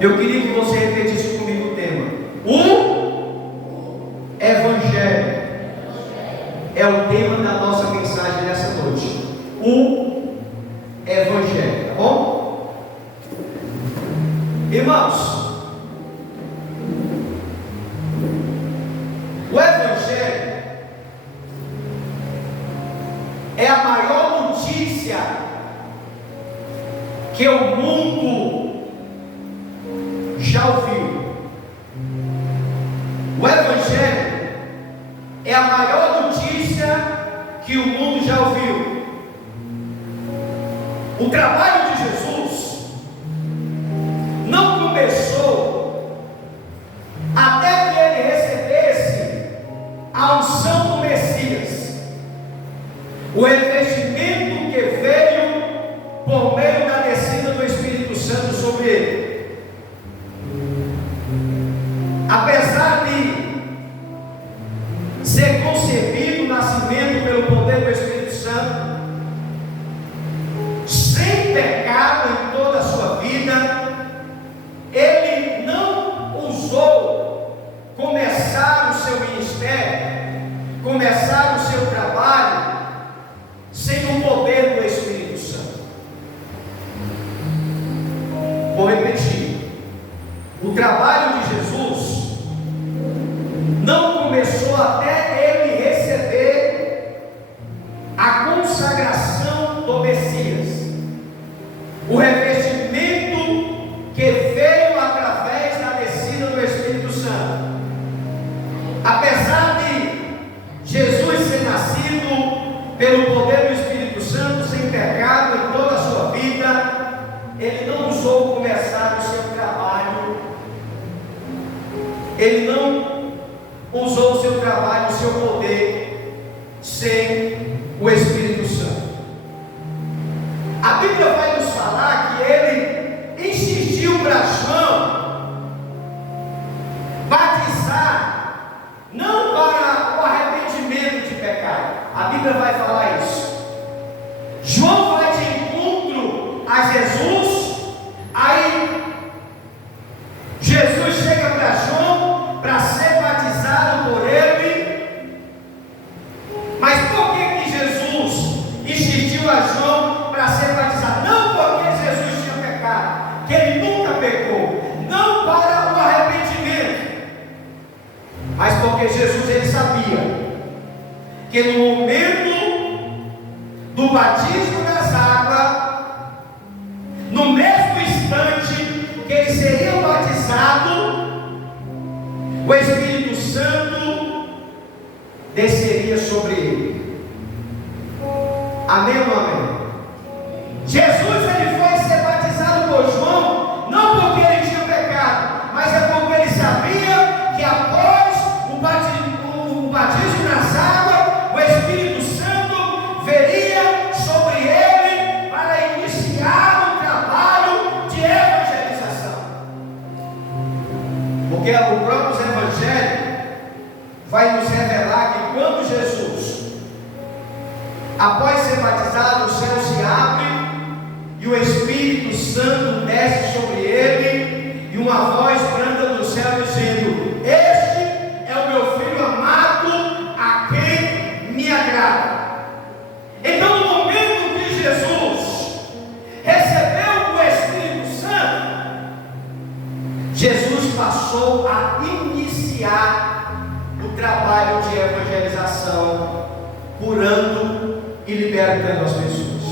Eu queria que você repetisse comigo o tema. O Evangelho é o tema da nossa mensagem nessa noite. O Evangelho, tá bom? Irmãos, o Evangelho é a maior notícia que o mundo já ouviu. O Evangelho é a maior notícia que o mundo já ouviu. O trabalho de Jesus não começou até que ele recebesse a unção do Messias, o revestimento que veio por meio da descida do Espírito Santo sobre ele. Apesar de ser concebido o nascimento pelo poder do Espírito Santo, sem pecado em toda a sua vida, ele não ousou começar o seu ministério, começar o seu trabalho, sem o poder do Espírito Santo. Vou repetir: o trabalho de Jesus não começou até ele receber a consagração do Messias, o revestimento que veio através da descida do Espírito Santo. Apesar de Jesus ser nascido pelo poder do Espírito Santo, sem pecado em toda a sua vida, ele não ousou começar o seu trabalho, ele não usou o seu trabalho, o seu poder, sem o Espírito Santo. A Bíblia vai nos falar que ele insistiu para João batizar, não para o arrependimento de pecado. A Bíblia vai falar isso. João vai de encontro a Jesus, aí Jesus chega para João para ser batizado por ele. Mas por que Jesus insistiu a João para ser batizado? Não porque Jesus tinha pecado, que ele nunca pecou, não para o arrependimento, mas porque Jesus, ele sabia que no momento do batismo das águas, no mesmo instante que ele seria batizado, o Espírito Santo desceria sobre ele. Amém ou não amém? Jesus, ele foi ser batizado por João, não porque ele tinha pecado, mas é porque ele sabia que após o batismo nas águas, o Espírito Santo veria sobre ele para iniciar o trabalho de evangelização. Porque o próprio Evangelho vai nos revelar que quando Jesus, após ser batizado, o céu se abre e o Espírito Santo desce sobre ele, e uma voz branda do céu dizendo: este é o meu filho amado, a quem me agrada. Então, no momento que Jesus recebeu o Espírito Santo, Jesus passou a iniciar o trabalho de evangelização, curando e libertando as pessoas.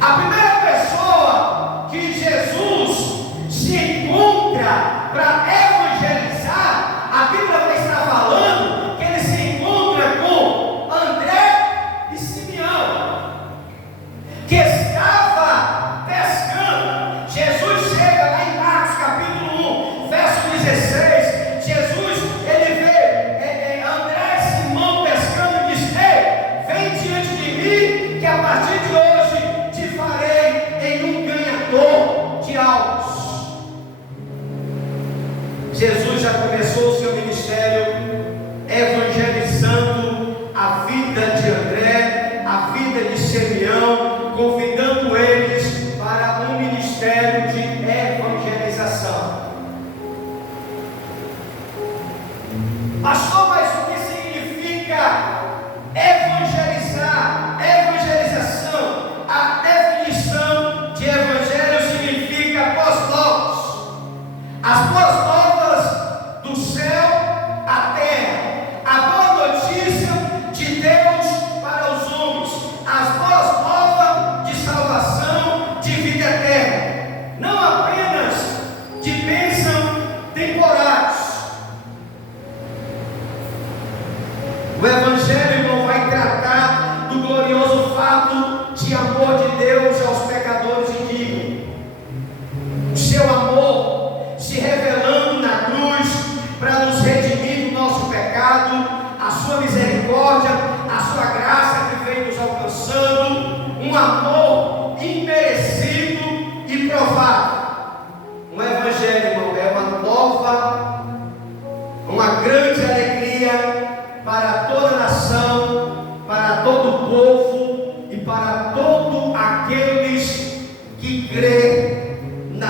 A primeira pessoa que Jesus se encontra para evangelizar, a Bíblia vai estar falando que ele se encontra com André e Simeão, que estava pescando. Jesus chega lá em Marcos capítulo 1, verso 16. Jesus, ele vê André e Simão pescando e diz: ei, vem diante de mim, que a partir de hoje te farei em um ganhador de almas. Jesus já começou o seu ministério evangelizando a vida de André, a vida de Simeão, convidando eles para um ministério de evangelização.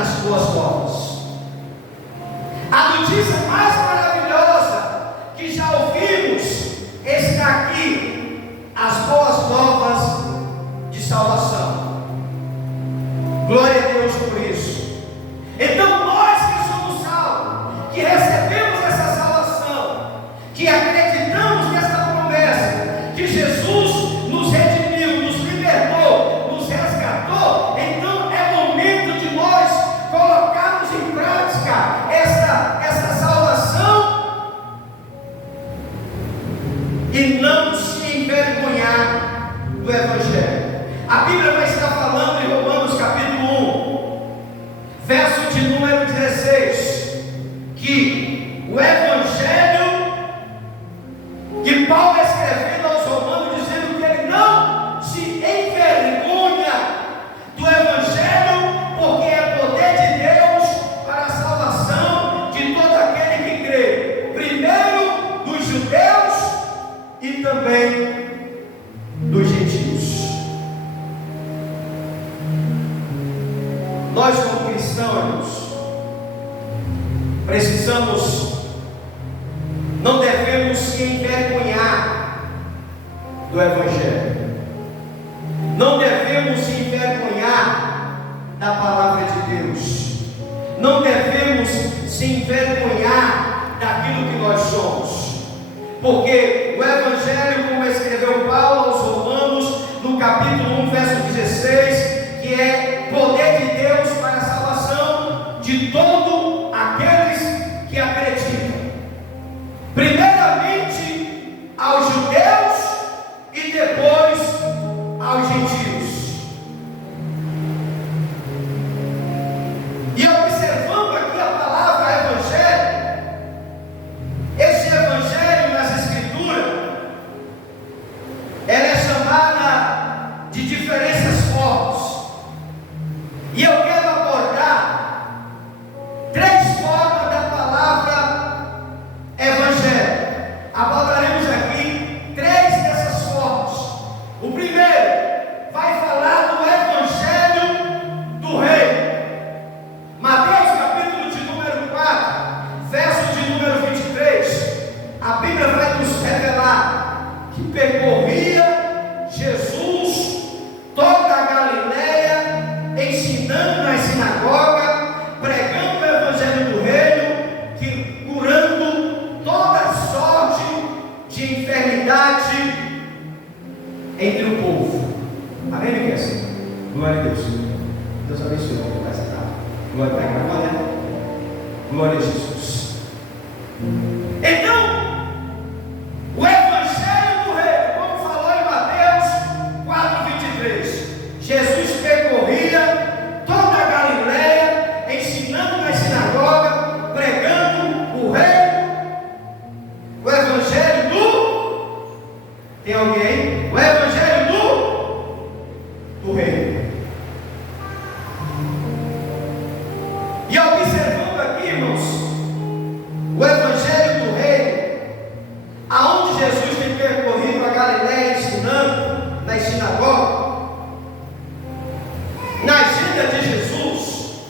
as boas novas. A notícia mais maravilhosa que já ouvimos está aqui: as boas novas de salvação. Glória a Deus por isso. Então nós que somos salvos, que recebemos essa salvação, que acreditamos nessa promessa, que Jesus nos redimiu, nos libertou, nos resgatou, então é momento de nós colocarmos em prática essa salvação e não se envergonhar do Evangelho. A Bíblia vai estar falando em Romanos capítulo 1, verso de número 16, que o Evangelho que Paulo escrevendo aos Romanos, dizendo que ele não se envergonha do Evangelho, porque é poder de Deus para a salvação de todo aquele que crê, primeiro dos judeus e também dos gentios. Nós, como cristãos, precisamos, não devemos se envergonhar do Evangelho, não devemos se envergonhar da palavra de Deus, não devemos se envergonhar daquilo que nós somos, porque o Evangelho, como escreveu Paulo aos Romanos, no capítulo 1, verso 16, que é poder de Deus para a salvação de todos aqueles que acreditam, primeiramente aos judeus e depois aos gentios. E observando aqui a palavra Evangelho, esse Evangelho nas Escrituras, ela é chamada de diferentes formas. E eu quero abordar três formas da palavra Evangelho. Abordaremos aqui três dessas formas. O primeiro vai falar do Evangelho do Reino. Mateus capítulo de número 4, verso de número 23. A Bíblia vai nos revelar que percorria Jesus toda a Galileia, ensinando nas sinagogas, pregando o Evangelho do Reino, que curando toda sorte de enfermidade entre o povo. Amém, Miguel? Glória a Deus. Deus abençoe o que vai estar. Glória a Deus. Glória a Jesus. Então, o Evangelho do Reino, como falou em Mateus 4:23, Jesus percorria toda a Galileia, ensinando nas sinagogas, pregando o reino. O Evangelho do... Tem alguém? O Evangelho do reino. E observando aqui, irmãos, o Evangelho do reino, aonde Jesus tem percorrido a Galileia ensinando nas sinagogas, na agenda de Jesus,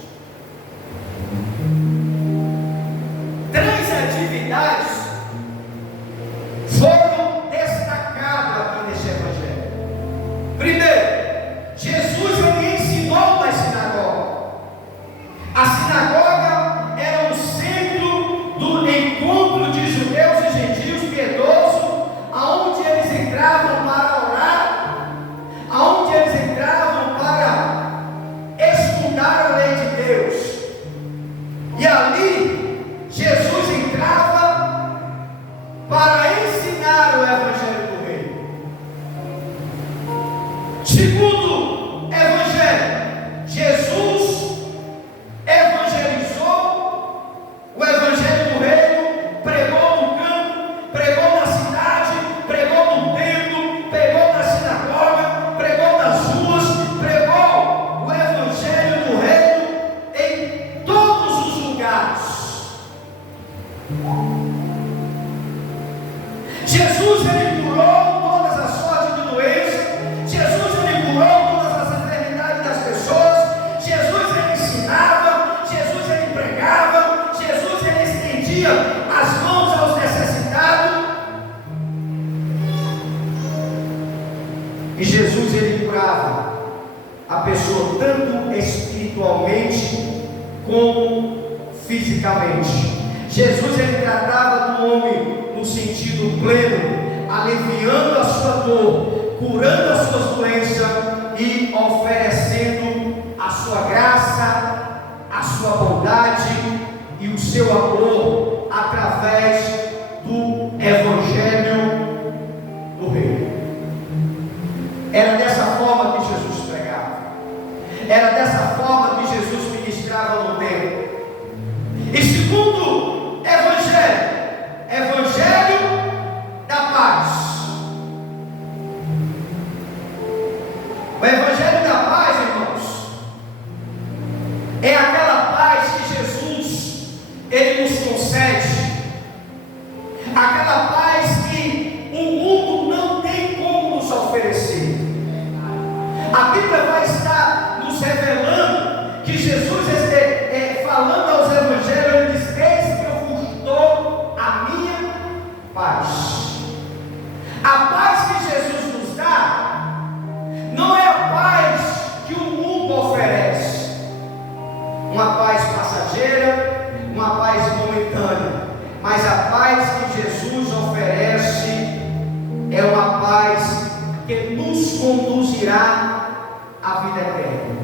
três atividades foram destacadas aqui neste Evangelho. Primeiro, Jesus ele ensinou nas sinagogas. A sinagoga era o centro do encontro de judeus e gentios piedosos, aonde eles entravam para orar, aonde eles entravam para estudar a lei de Deus. E ali Jesus entrava para ensinar o Evangelho do Reino. Segundo Evangelho, Jesus evangelizou o Evangelho do Reino, pregou no campo, pregou na cidade, pregou no templo, pregou na sinagoga, pregou nas ruas, pregou o Evangelho do Reino em todos os lugares. Jesus ele curou todas as sortes de doença. Jesus ele curou todas as enfermidades das pessoas. Jesus ele ensinava, como fisicamente. Jesus ele tratava do homem no sentido pleno, aliviando a sua dor, curando as suas doenças e oferecendo a sua graça, a sua bondade e o seu amor através do Evangelho do Reino. Era dessa forma que Jesus pregava, era dessa forma que Jesus ministrava no templo. E segundo Evangelho da paz. O Evangelho da paz, irmãos, é aquela paz que Jesus ele nos concede, aquela paz que o mundo não tem como nos oferecer. A Bíblia vai estar nos revelando que Jesus falando aos evangelhos, ele diz: eis que eu vos dou a minha paz. A paz que Jesus nos dá não é a paz que o mundo oferece, uma paz passageira, uma paz momentânea, mas a paz que Jesus oferece é uma paz que nos conduzirá à vida eterna.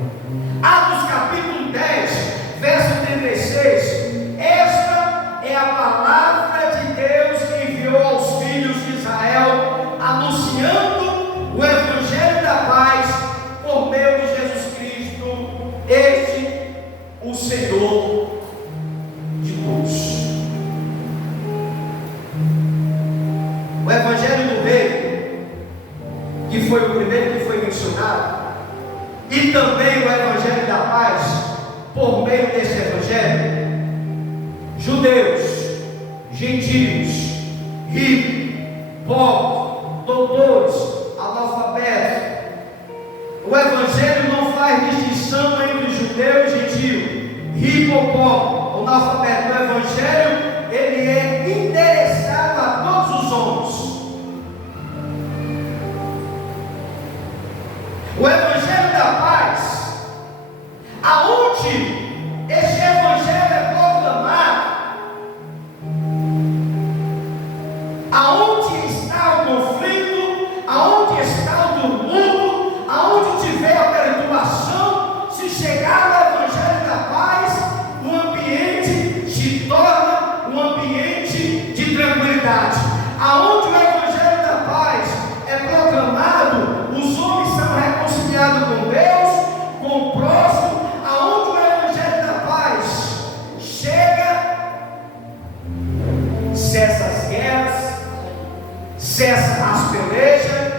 Atos capítulo 10, verso 36, esta é a palavra de Deus que enviou aos filhos de Israel, anunciando o Evangelho da paz por meio de Jesus Cristo, este o Senhor de todos. O Evangelho do Reino, que foi o primeiro que foi mencionado, e também o Evangelho da paz, por meio desse Evangelho, judeus, gentios, ricos, pobres, doutores, analfabetos, o Evangelho não faz distinção entre judeu e gentio, rico ou pobre, analfabeto. O Evangelho ele é endereçado a todos os homens. O Evangelho da paz, aonde esse Evangelho é proclamado, aonde está o conflito, aonde está o tumulto, aonde tiver a perturbação, se chegar ao Evangelho da paz, o ambiente se torna um ambiente de tranquilidade. Aonde o Evangelho da paz é proclamado, os homens são reconciliados com Deus, com o próximo. Aonde o Evangelho da paz chega, cessa as guerras, cessa as pelejas,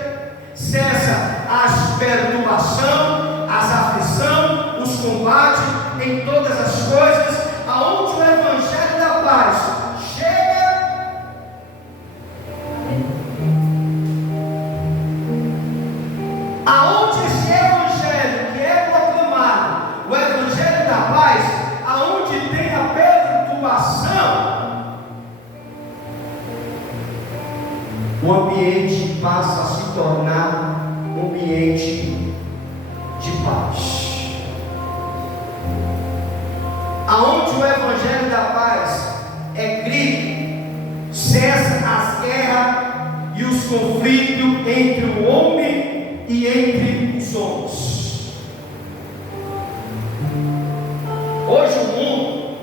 cessa as perturbações, as aflições, os combates, em todas as coisas. Aonde o Evangelho da paz chega, aonde esse Evangelho que é proclamado, o Evangelho da paz, aonde tem a perturbação, o ambiente passa a se tornar um ambiente de paz. Aonde o Evangelho da paz é grito, cessa as guerras e os conflitos entre o homem e entre os homens. Hoje o mundo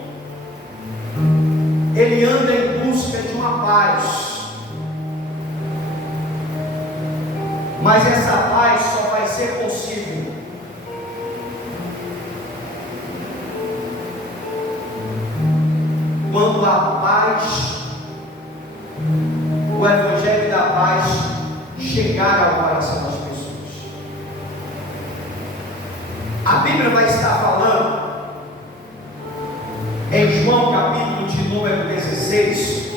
ele anda em busca de uma paz, mas essa paz só vai ser possível quando a paz, o Evangelho da paz chegar ao coração das pessoas. A Bíblia vai estar falando em João capítulo de número 16,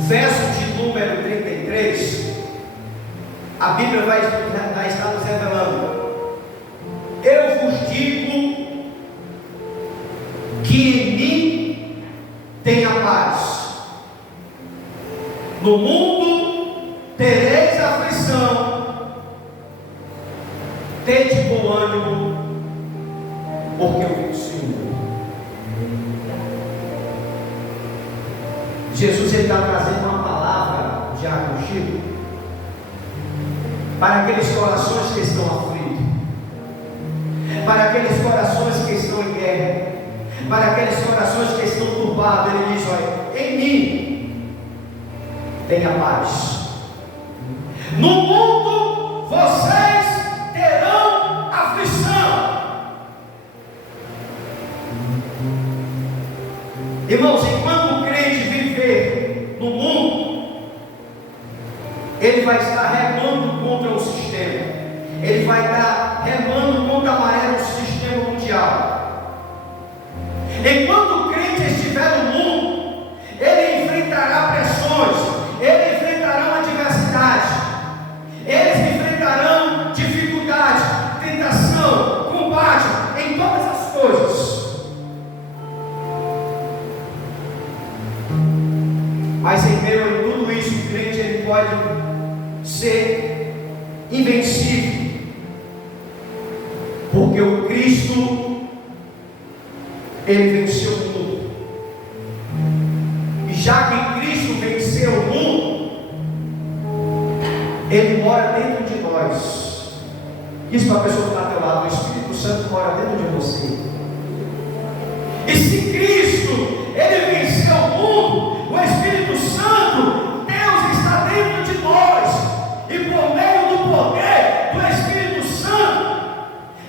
verso de número 33. A Bíblia vai estar nos revelando: eu vos digo que em mim tem a paz. No mundo tereis aflição, tende bom ânimo, porque eu venci o mundo. Jesus está trazendo uma palavra, Diácono Chico, para aqueles corações que estão aflitos, para aqueles corações que estão em guerra, para aqueles corações que estão turbados. Ele diz: olha, em mim tenha paz. No mundo vocês terão aflição. Irmãos, enquanto o crente viver no mundo, ele vai estar remando contra o sistema, ele vai estar remando contra a maré do sistema mundial. Enquanto o crente estiver no mundo, ele enfrentará pressões, ele enfrentará uma adversidade, eles enfrentarão dificuldade, tentação, combate em todas as coisas. Mas em meio a tudo isso, o crente ele pode ser invencível, porque o Cristo ele venceu o mundo. E já que Cristo venceu o mundo, ele mora dentro de nós. Isso para a pessoa que está ao teu lado: o Espírito Santo mora dentro de você. E se Cristo ele venceu o mundo, o Espírito Santo, Deus está dentro de nós, e por meio do poder do Espírito Santo,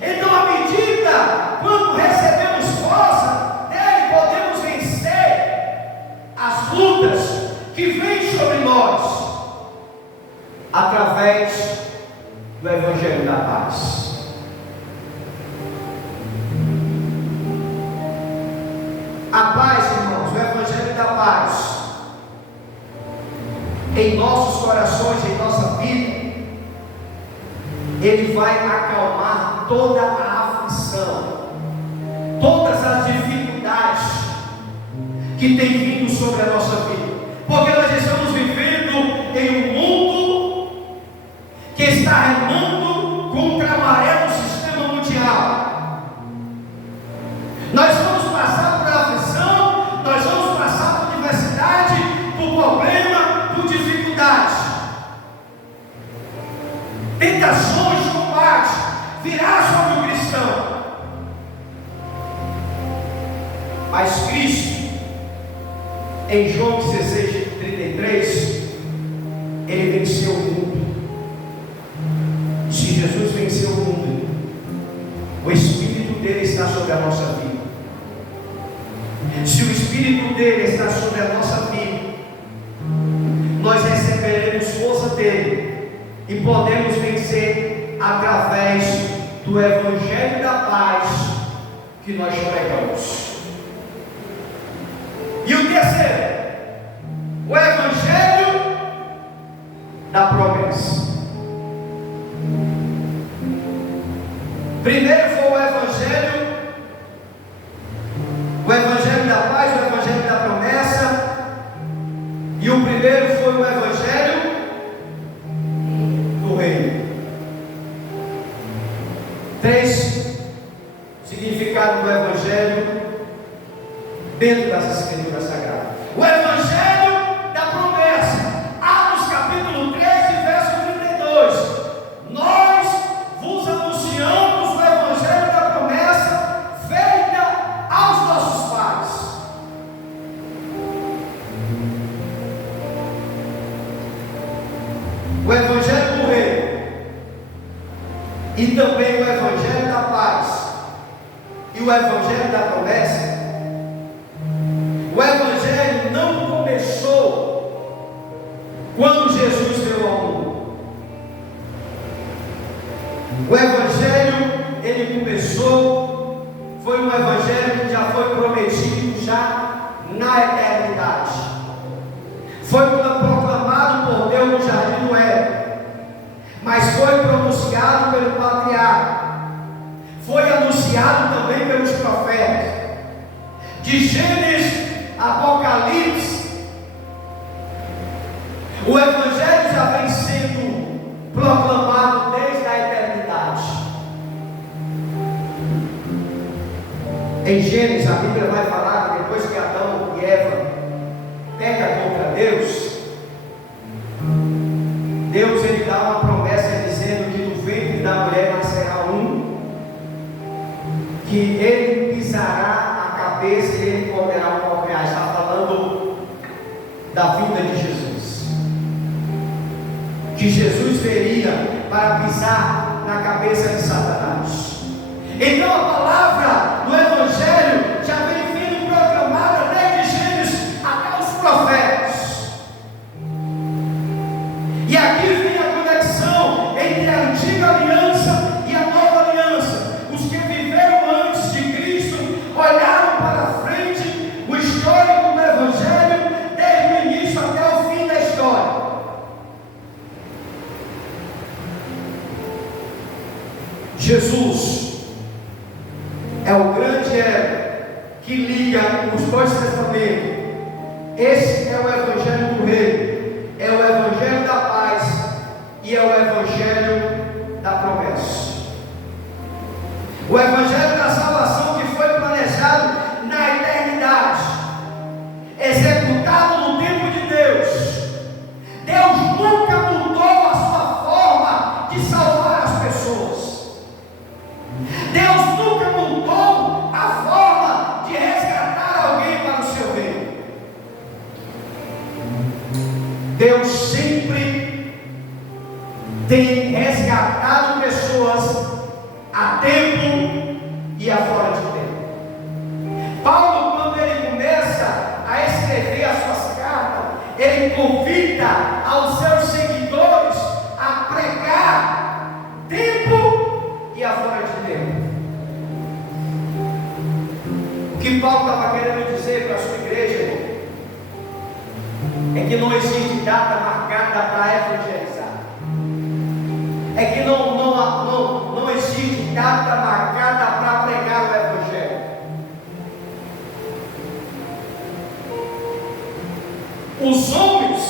então à medida quando recebemos força dele, podemos vencer as lutas que vêm sobre nós, através do Evangelho da Paz. A paz, irmãos, o Evangelho da Paz, em nossos corações, em nossa vida, ele vai acalmar toda a aflição, todas as dificuldades que tem vindo sobre a nossa vida, porque nós estamos vivendo em um mundo que está remando contra a maré do sistema mundial. Nós vamos passar por aflição, nós vamos passar por diversidade, por problema, por dificuldade, tentações, combate, virá sobre o cristão. Mas Cristo, em João 16:33, ele venceu o mundo. Se Jesus venceu o mundo, o Espírito dele está sobre a nossa vida. Se o Espírito dele está sobre a nossa vida, nós receberemos força dele e podemos vencer através do Evangelho da Paz que nós pregamos. E o terceiro, o Evangelho da promessa. Primeiro foi o Evangelho da Paz, o Evangelho da promessa. E o primeiro foi o Evangelho do Reino. 3 significados do Evangelho dentro das Escrituras Sagradas. O Evangelho da promessa, Atos capítulo 13, verso 32. Nós vos anunciamos o Evangelho da promessa feita aos nossos pais. O Evangelho do Reino e também o Evangelho da Paz e o Evangelho da promessa. O Evangelho não começou quando Jesus veio ao mundo. O Evangelho, ele começou, foi um Evangelho que já foi prometido já na eternidade. Foi proclamado por Deus no jardim do Éden, mas foi pronunciado pelo patriarca, foi anunciado também pelos profetas. De Gênesis, Apocalipse, o Evangelho já vem sendo proclamado desde a eternidade. Em Gênesis, a Bíblia vai falar que depois que Adão e Eva pecam tropeça ele cortará o calcanhar. Está falando da vinda de Jesus. Que Jesus veria para pisar na cabeça de Satanás. Então a palavra do Evangelho já vem sendo proclamada desde Gênesis até os profetas. E aqui vem a conexão entre a antiga aliança e a nova aliança. Os que viveram antes de Cristo olharam para frente o histórico do Evangelho desde o início até o fim da história. Jesus é o grande elo que liga os dois testamentos. Esse é o Evangelho do Reino, é o Evangelho da paz e é o Evangelho da promessa. O Evangelho da salvação que foi planejado na eternidade, executado no tempo de Deus. Deus nunca mudou a sua forma de salvar as pessoas. Deus nunca mudou a forma de resgatar alguém para o seu reino. Deus sempre tem resgatado pessoas a tempo e a fora de tempo. Paulo, quando ele começa a escrever as suas cartas, ele convida aos seus seguidores a pregar tempo e a fora de tempo. O que Paulo estava querendo dizer para a sua igreja, irmão, é que não existe data marcada para evangelizar. É que não existe data marcada para pregar o Evangelho. Os homens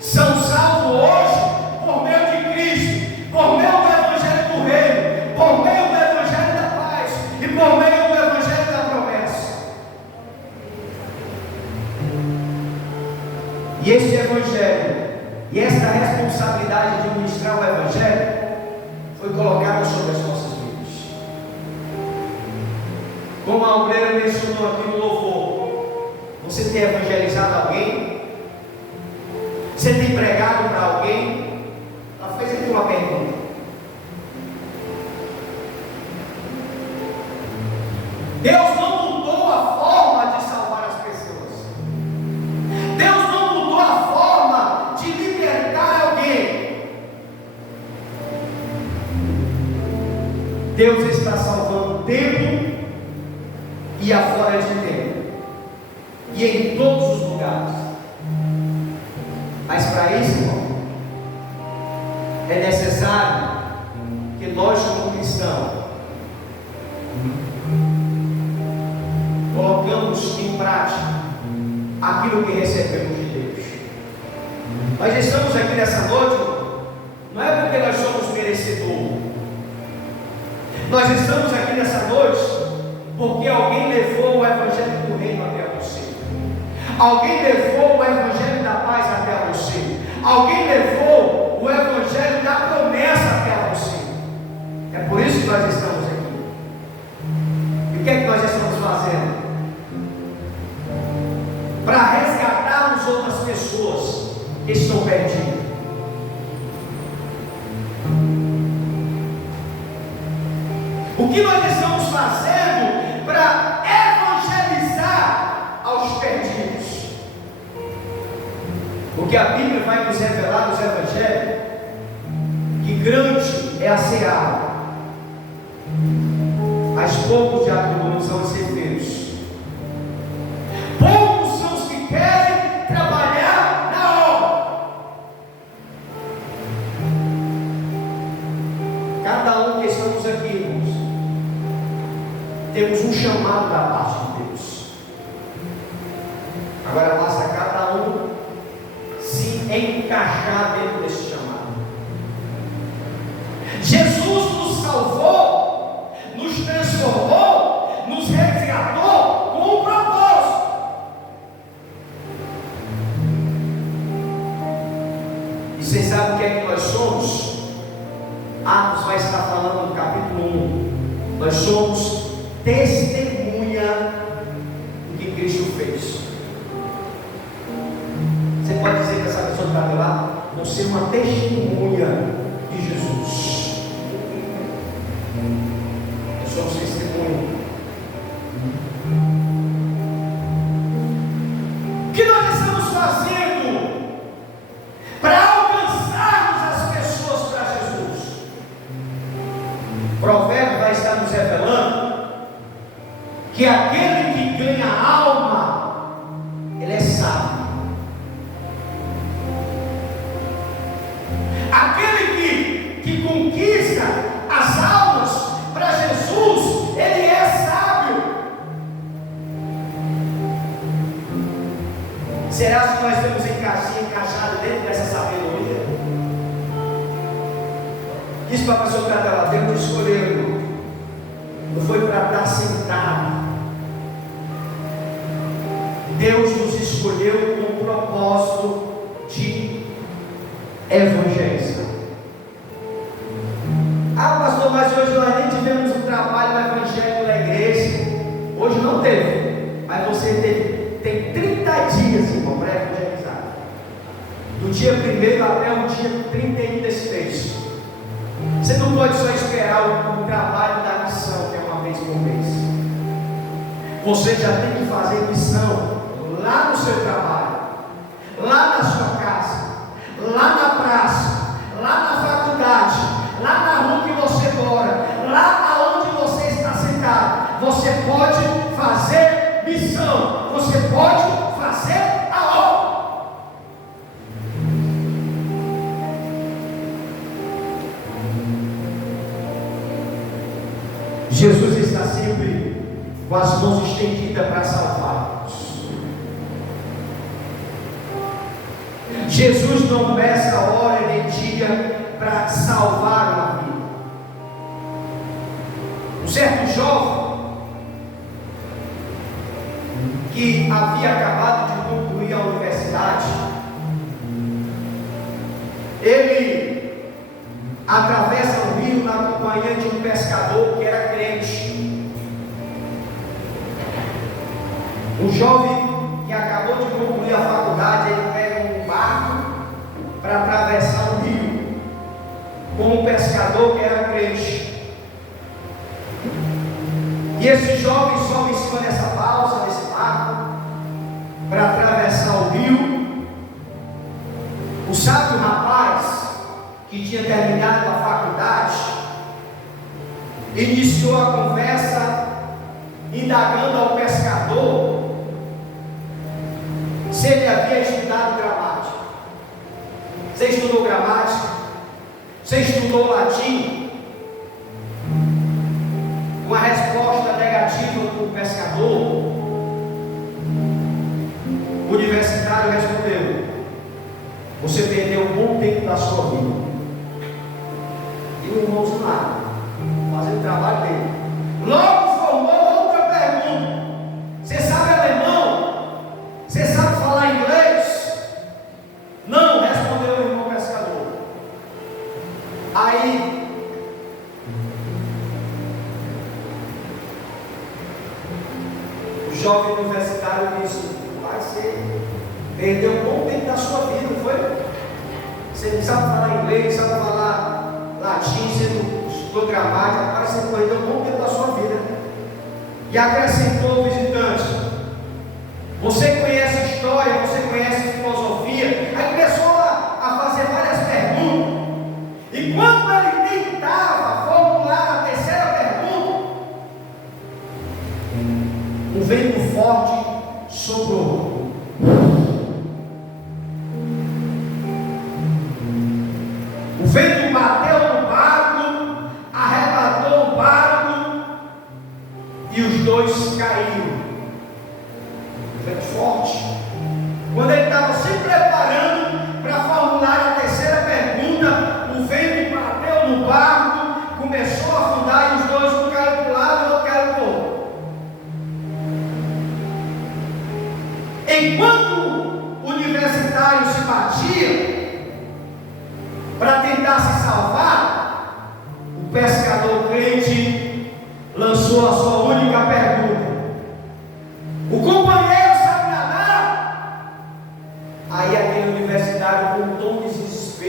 são salvos hoje por meio de Cristo, por meio do Evangelho do Reino, por meio do Evangelho da paz e por meio do Evangelho da promessa. E esse Evangelho e esta responsabilidade de ministrar o Evangelho foi colocada sobre as nossas vidas. Como a obreira mencionou aqui no louvor, você tem evangelizado alguém? Você tem pregado para alguém? Ela fez aqui uma pergunta. Deus não mudou a forma de salvar as pessoas. Deus não mudou a forma de libertar alguém. Deus está salvando tempo e afora de tempo, e em todos os lugares. Mas para isso, irmão, é necessário que nós, como cristãos, colocamos em prática aquilo que recebemos de Deus. Nós estamos aqui nessa noite, não é porque nós somos merecedores. Nós estamos aqui nessa noite porque alguém levou o Evangelho do Reino até você. Alguém levou o Evangelho da paz até você. Alguém levou o Evangelho da promessa até você. É por isso que nós estamos aqui. E o que é que nós estamos fazendo? Para resgatarmos outras pessoas que estão perdidas. O que nós estamos fazendo para evangelizar aos perdidos? Porque a Bíblia vai nos revelar nos Evangelhos que grande é a seara, mas poucos de atributos são os ceifeiros. Poucos são os que querem trabalhar na obra. Cada um que estamos aqui, irmãos, temos um chamado da parte de Deus. Agora basta cada um se encaixar dentro desse chamado. Jesus nos salvou, nos transformou, nos resgatou com um propósito. E vocês sabem o que é que nós somos? Atos vai estar falando no capítulo 1. Nós somos testemunha por ser uma testemunha de Jesus. Nós somos testemunha. O que nós estamos fazendo para alcançarmos as pessoas para Jesus? O provérbio vai estar nos revelando que aquele que ganha alma, ele é sábio. Aquele que conquista as almas para Jesus, ele é sábio. Será que nós estamos encaixados dentro dessa sabedoria? Diz para a pessoa que está lá, Deus nos escolheu, não foi para estar sentado. Deus nos escolheu com o propósito de evangelizar. Ah, pastor, mas hoje nós nem tivemos um trabalho no evangelho na igreja. Hoje não teve, mas você tem 30 dias, irmão, para evangelizar. Do dia 1º até o dia 31 desse mês. Você não pode só esperar o trabalho da missão, que é uma vez por mês. Você já tem que fazer missão lá no seu trabalho, lá na sua casa, lá na praça, lá na faculdade, lá na rua que você mora, lá aonde você está sentado. Você pode fazer missão, você pode fazer a obra. Jesus está sempre com as mãos estendidas para salvar-nos. Jesus não peça hora nem dia para salvar uma vida. Um certo jovem que havia acabado de concluir a universidade, ele atravessa o rio na companhia de um pescador que era crente. Um jovem que acabou de concluir a faculdade, ele pega um barco para atravessar o rio com um pescador que era crente. E esse jovem sobe em cima dessa balsa, desse barco, para atravessar o rio. O sábio rapaz, que tinha terminado a faculdade, iniciou a conversa indagando ao pescador se ele havia estudado gramática. Você estudou gramática? Você estudou latim? Uma resposta negativa para o pescador, o universitário respondeu: você perdeu um bom tempo da sua vida. E o irmãozinho lá, fazendo o trabalho dele, logo formou outra pergunta: você sabe alemão? Você sabe falar inglês? Não, respondeu o irmão pescador. Aí o jovem universitário disse: você perdeu um bom tempo da sua vida, não foi? Você não sabe falar inglês, não sabe falar latim, você não estudou gramática, rapaz, você perdeu um bom tempo da sua vida. E acrescentou o visitante: você conhece história, você conhece filosofia. Aí começou a fazer várias perguntas. E quando ele tentava formular a terceira pergunta, um vento forte soprou. O vento bateu no barco, arrebatou o barco e os dois caíram. O vento forte. Quando ele estava se preparando para formular a terceira pergunta, o vento bateu no barco, começou a afundar e os dois, um caiu para o lado e outro caiu para o outro. Enquanto o universitário se batia para tentar se salvar, o pescador crente lançou a sua única pergunta: o companheiro sabe nadar? Aí aquele universitário, com um tom de desespero,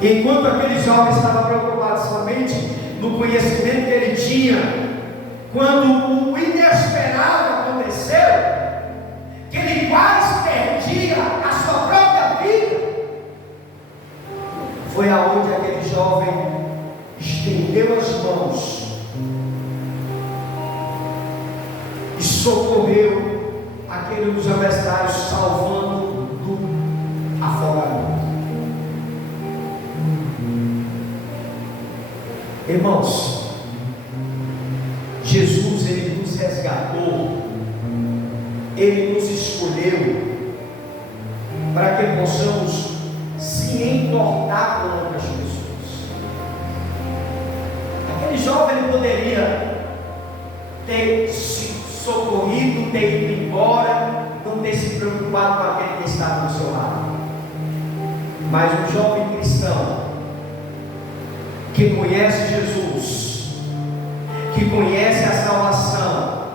Enquanto aquele jovem estava preocupado somente no conhecimento que ele tinha, quando o inesperado aconteceu, que ele quase perdia a sua própria vida, foi aonde aquele jovem estendeu as mãos e socorreu aquele dos adversários, salvando do afogamento. Irmãos, Jesus, Ele nos resgatou, Ele nos escolheu para que possamos se importar com outras pessoas. Aquele jovem, ele poderia ter se socorrido, ter ido embora, não ter se preocupado com aquele que estava do seu lado. Mas um jovem cristão que conhece Jesus, que conhece a salvação,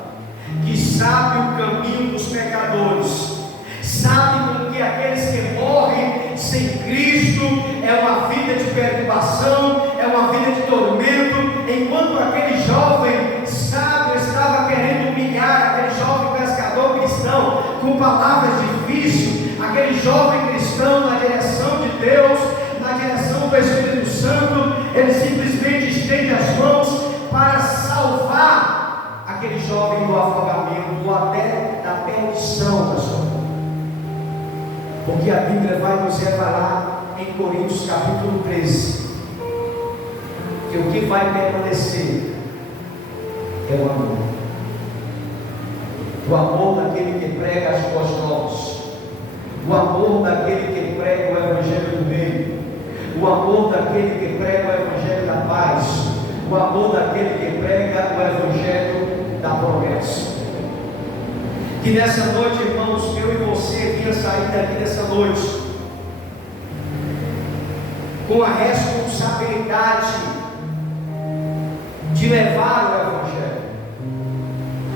que sabe o caminho dos pecadores, sabe que aqueles que morrem sem Cristo é uma vida de perturbação, é uma vida de tormento, enquanto aquele jovem sábio estava querendo humilhar aquele jovem pescador cristão com palavras difíceis, aquele jovem cristão na direção de Deus, na direção do Espírito Santo, ele simplesmente estende as mãos para salvar aquele jovem do afogamento, ou até da perdição da sua vida. Porque a Bíblia vai nos revelar em Coríntios capítulo 13 que o que vai permanecer é o amor. O amor daquele que prega as boas novas, o amor daquele que prega o Evangelho do Reino, o amor daquele que prega o Evangelho da paz, o amor daquele que prega o Evangelho da promessa. Que nessa noite, irmãos, eu e você venha sair daqui nessa noite com a responsabilidade de levar o Evangelho.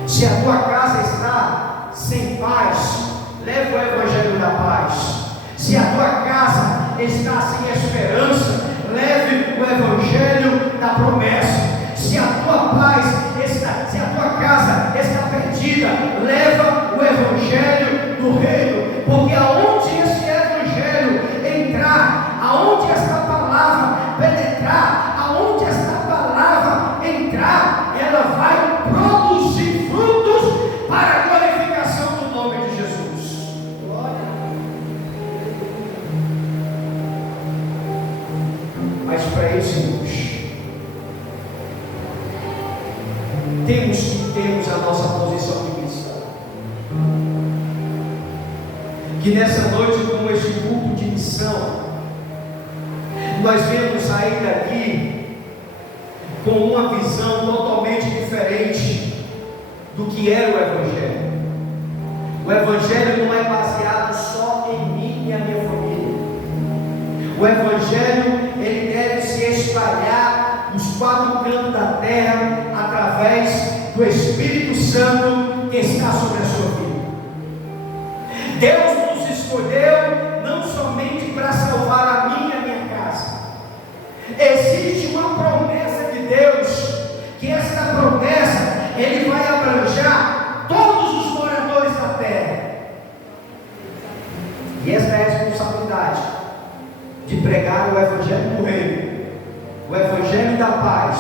Se a tua casa está sem paz, leve o Evangelho da paz. Se a tua casa está sem esperança, leve o Evangelho da promessa. Se a tua paz está, se a tua casa está perdida, leva o Evangelho do Reino, porque aonde esse Evangelho entrar, aonde esta palavra penetrar, aonde esta palavra entrar, ela vai produzir frutos para a glorificação do nome de Jesus. Mas para isso, irmãos, temos que termos a nossa posição de cristão. Que nessa noite, com este culto de missão, nós vamos sair daqui com uma visão totalmente diferente do que era o Evangelho. O Evangelho não é baseado só em mim e a minha família. O Evangelho, ele deve se espalhar nos quatro cantos da terra através do Espírito Santo que está sobre a sua vida. Deus nos escolheu não somente para salvar a mim e a minha casa. Existe uma promessa de Deus, que essa promessa ele vai abranger todos os moradores da terra. E essa é a responsabilidade de pregar o Evangelho do Reino, o Evangelho da paz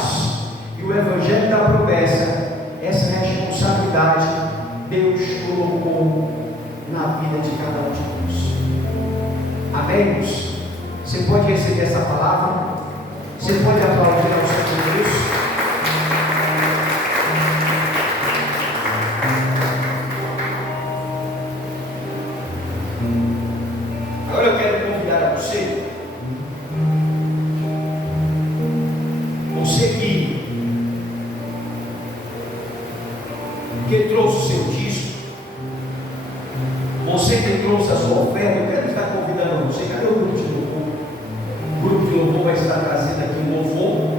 e o Evangelho da promessa. Essa responsabilidade Deus colocou na vida de cada um de nós. Amém, irmãos? Você pode receber essa palavra? Você pode aplaudir ao Senhor Deus? Agora eu quero convidar a você que trouxe o seu disco, você que trouxe a sua oferta, eu quero estar convidando você. Cadê o grupo de louvor? O grupo de louvor vai estar trazendo aqui um louvor.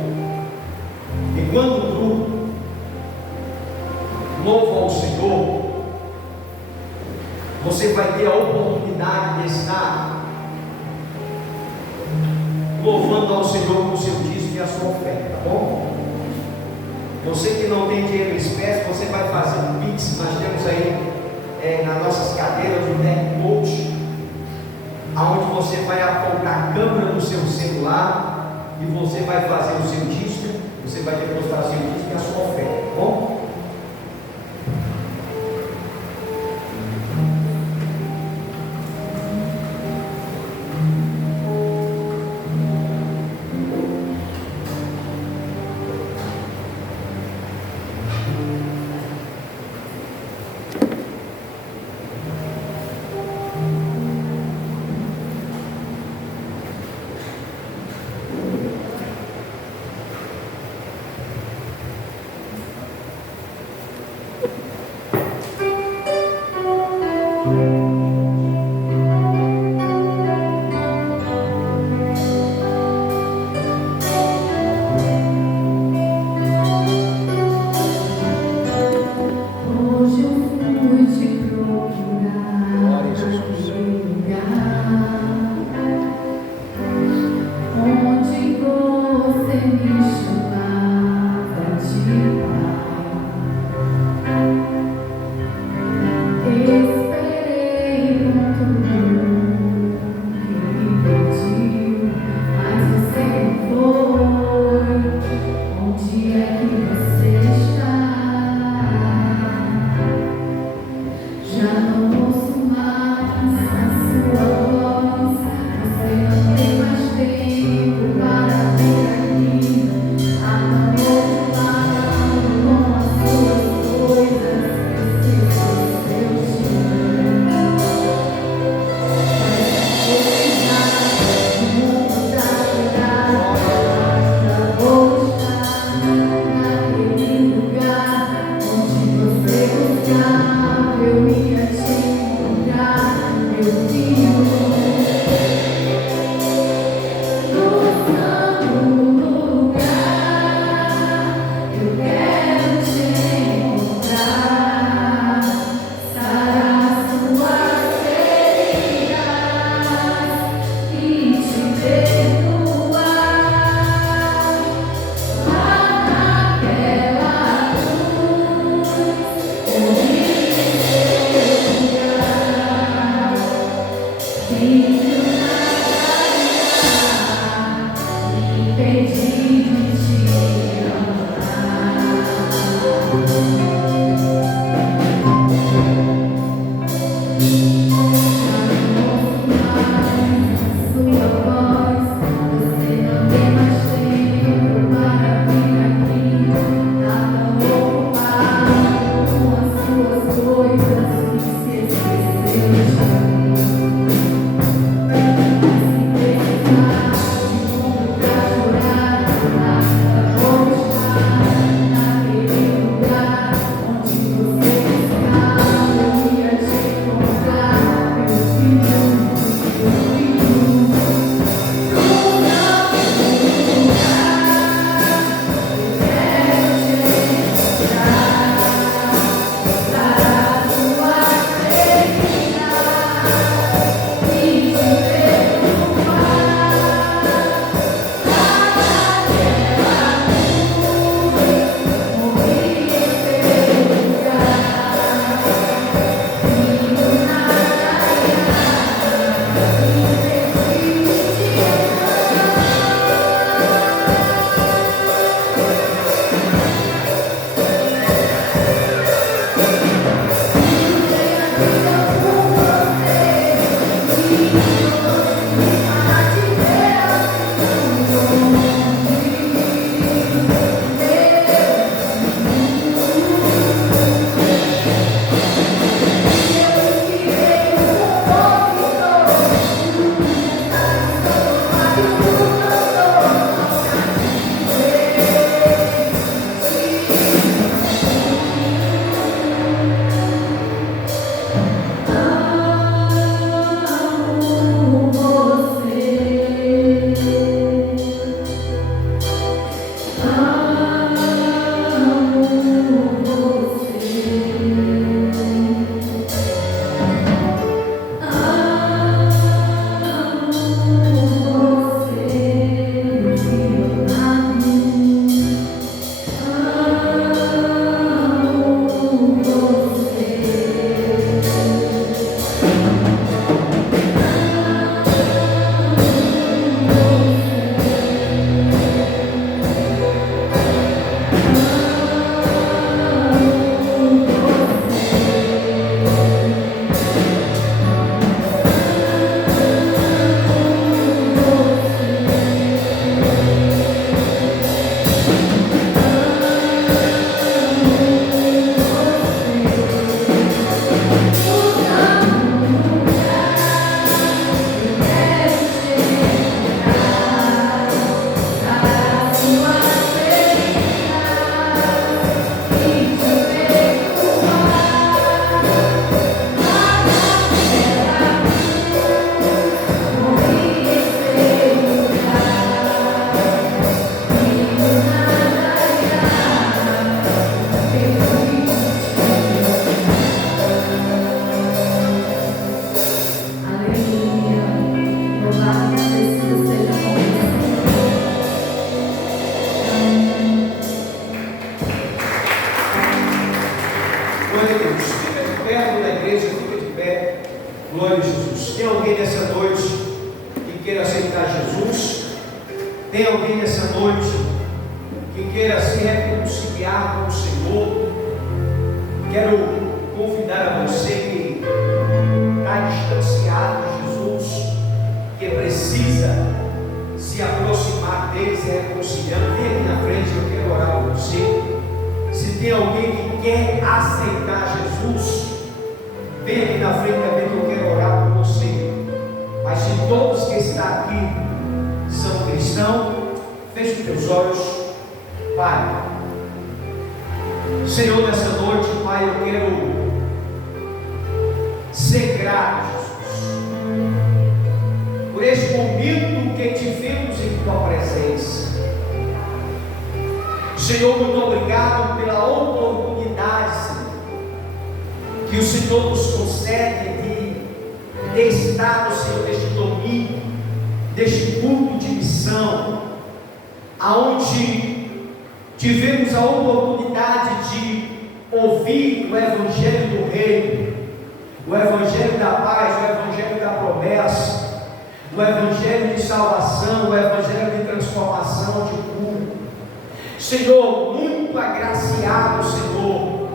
Enquanto o grupo louva ao Senhor, você vai ter a oportunidade de estar louvando ao Senhor com o seu dízimo e a sua oferta, tá bom? Você que não tem dinheiro em espécie, você vai fazer um Pix. Nós temos aí nas nossas cadeiras o Tech Coach, aonde você vai apontar a câmera do seu celular e você vai fazer o seu dízimo, você vai depositar o seu dízimo e a sua oferta, tá bom? Coisas, preciso dos seus Glória a Jesus. Tem alguém nessa noite que queira aceitar Jesus? Tem alguém nessa noite que queira se reconciliar com o Senhor? Quero convidar a você que está distanciado de Jesus, que precisa se aproximar dele, se reconciliando. Vem aqui na frente, eu quero orar por você. Se tem alguém que quer aceitar Jesus, vem aqui na frente também, que eu quero orar por você. Mas se todos que estão aqui são cristãos, feche os teus olhos. Pai, Senhor, nessa noite, Pai, eu quero ser grato, Jesus, por este momento que tivemos em Tua presença. Senhor, muito obrigado pela oportunidade, Senhor, que o Senhor nos concede de estar, Senhor, neste domingo, neste culto de missão, aonde tivemos a oportunidade de ouvir o Evangelho do Reino, o Evangelho da paz, o Evangelho da promessa, o Evangelho de salvação, o Evangelho de transformação, de cura. Senhor, muito agraciado, Senhor,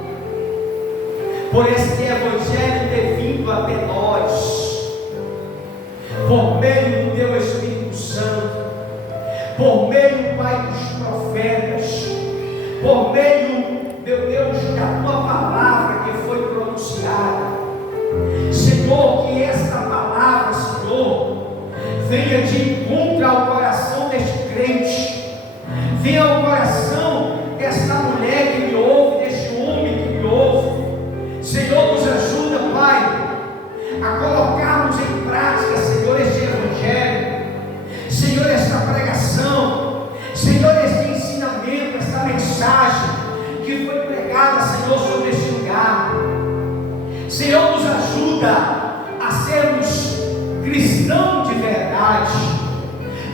por este Evangelho ter vindo até nós, por meio do Teu Espírito Santo, por meio, Pai, dos profetas, por meio, meu Deus, da Tua palavra que foi pronunciada. Senhor, que esta palavra, Senhor, venha de encontro ao coração deste crente, venha ao coração desta mulher que me ouve, deste homem que me ouve. Senhor, nos ajuda, Pai, a colocarmos em prática, Senhor, este Evangelho, Senhor, esta pregação, Senhor, este ensinamento, esta mensagem que foi pregada, Senhor, sobre este lugar. Senhor, nos ajuda a sermos cristãos de verdade,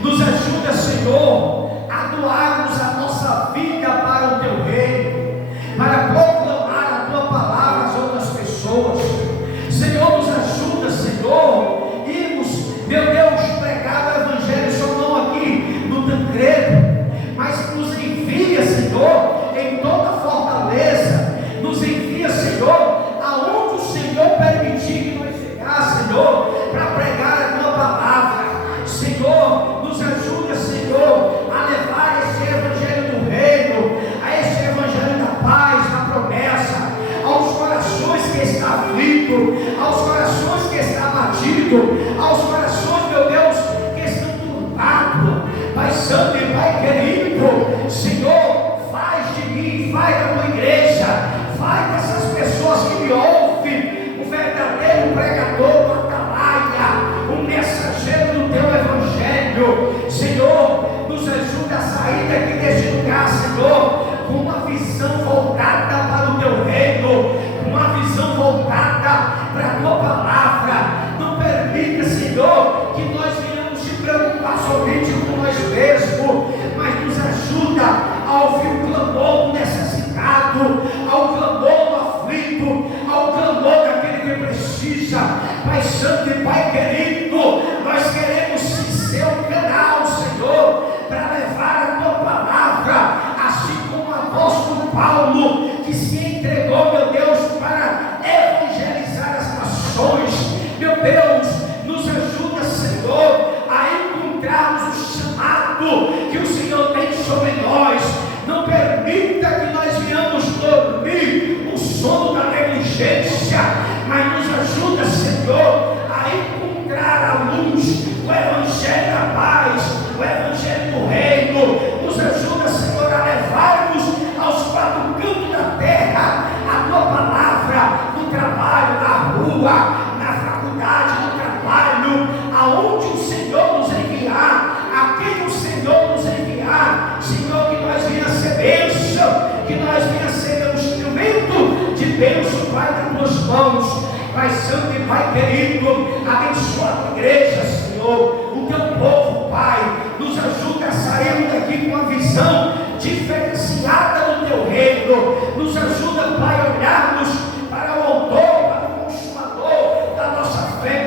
nos ajuda, Senhor, a doarmos a nossa vida para o Teu reino, para proclamar a Tua palavra às outras pessoas. Senhor, nos ajuda, Senhor, irmos, meu Deus, pregar o Evangelho só não aqui no Tancredo, mas nos envia, Senhor, em toda fortaleza, nos envia, Senhor, aonde o Senhor permitir que nós chegar, Senhor, para pregar a Tua palavra. Senhor, nos ajuda, Senhor, a levar este Evangelho do reino, a este Evangelho da paz, da promessa, aos corações que estão aflitos, aos corações que estão abatidos, aos corações, meu Deus, que estão turbados. Pai Santo e Pai querido, Senhor, faz de mim, faz da Tua igreja, faz dessas pessoas que me ouvem, o verdadeiro pregador, o atalaia, o mensageiro do Teu Evangelho. Senhor, nos ajuda a sair daqui deste lugar, Senhor, com uma visão voltada para o Teu reino, com uma visão voltada para a Tua palavra. Não permita, Senhor, que nós venhamos te preocupar somente com nós mesmos, mas nos ajuda a ouvir o clamor do necessitado, ao clamor do aflito, ao clamor daquele que precisa. Pai Santo e Pai querido, nós queremos ser um canal, Senhor, para levar a Tua palavra, assim como o apóstolo Paulo, que se entregou, meu Deus, para evangelizar as nações. Meu Deus, nos ajuda, Senhor, a encontrarmos o chamado que o Senhor tem sobre nós. Não permita que nós venhamos dormir o sono da negligência, mas nos ajuda, Senhor, a encontrar a luz, o Evangelho da paz, o Evangelho do reino. Nos ajuda, Senhor, a levarmos aos quatro cantos da terra a Tua palavra, no trabalho, na rua, na faculdade, no trabalho, aonde o Senhor nos enviar, a quem o Senhor nos enviar. Senhor, que nós venhamos ser bênção, que nós venhamos ser um instrumento de bênção, Pai, nas Tuas mãos. Pai Santo e Pai querido, abençoa a Tua igreja, Senhor, o Teu povo, Pai. Nos ajuda a sairmos daqui com uma visão diferenciada do Teu reino. Nos ajuda, Pai, a olharmos para o autor, para o consumador da nossa fé,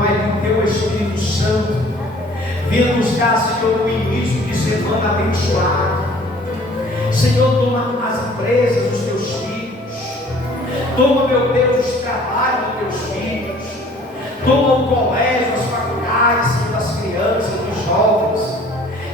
Pai, que o Teu Espírito Santo venha nos dar, Senhor, um início de semana abençoado. Senhor, toma as empresas dos Teus filhos, toma, meu Deus, os trabalhos dos Teus filhos, toma o colégio, as faculdades, Senhor, das crianças, dos jovens.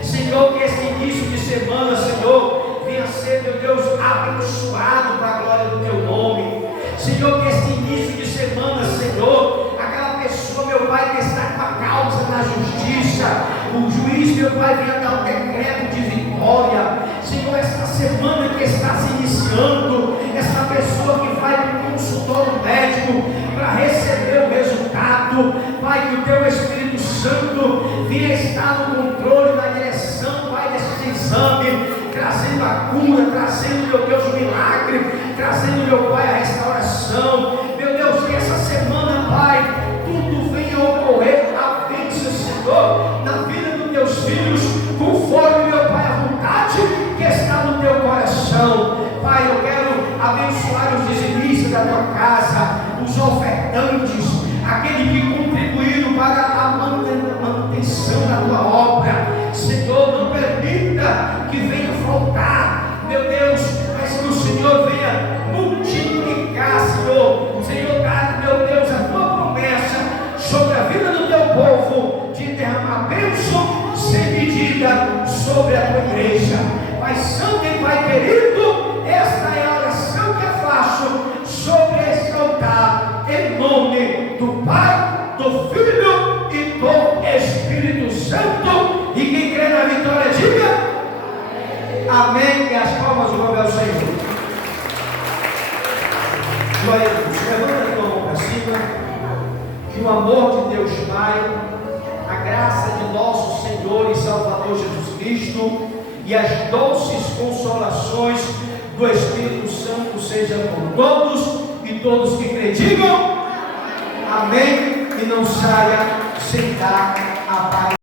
Senhor, que esse início de semana, Senhor, venha ser, meu Deus, abençoado para a glória do Teu nome. Senhor, que esse início de semana, Senhor, aquela pessoa, meu Pai, que está com a causa na justiça, o juiz, meu Pai, venha dar um decreto de vitória. Senhor, esta semana que está se iniciando, essa pessoa que vai para o consultório médico para receber o resultado, Pai, que o Teu Espírito Santo venha estar no controle, na direção, Pai, desse exame, trazendo a cura, trazendo, meu Deus, o milagre, trazendo, meu Pai, a restauração. Meu Deus, que essa semana, Pai, tudo venha ocorrer a bênção, Senhor, na vida dos Teus filhos, conforme, meu Pai, a vontade que está no Teu coração. Pai, eu quero abençoar os dizimistas da Tua casa, os ofertantes, aqueles que contribuíram para a manutenção da Tua obra. Senhor, não permita que venha faltar, meu Deus, mas que o Senhor venha multiplicar, Senhor. Senhor, dá, meu Deus, a Tua promessa sobre a vida do Teu povo, de derramar bênção sem medida sobre a Tua igreja. Pai Santo e Pai querido, esta é a oração que eu faço sobre este altar, em nome do Pai, do Filho e do Espírito Santo. E quem crê na vitória, diga amém. E as palmas do nome ao Senhor. Glória a Deus. Levanta a tua mão para cima. Que o amor de Deus Pai, a graça de nosso Senhor e Salvador Jesus Cristo e as doces consolações do Espírito Santo sejam com todos e todos que crê, digam amém. E não saia sem dar a paz.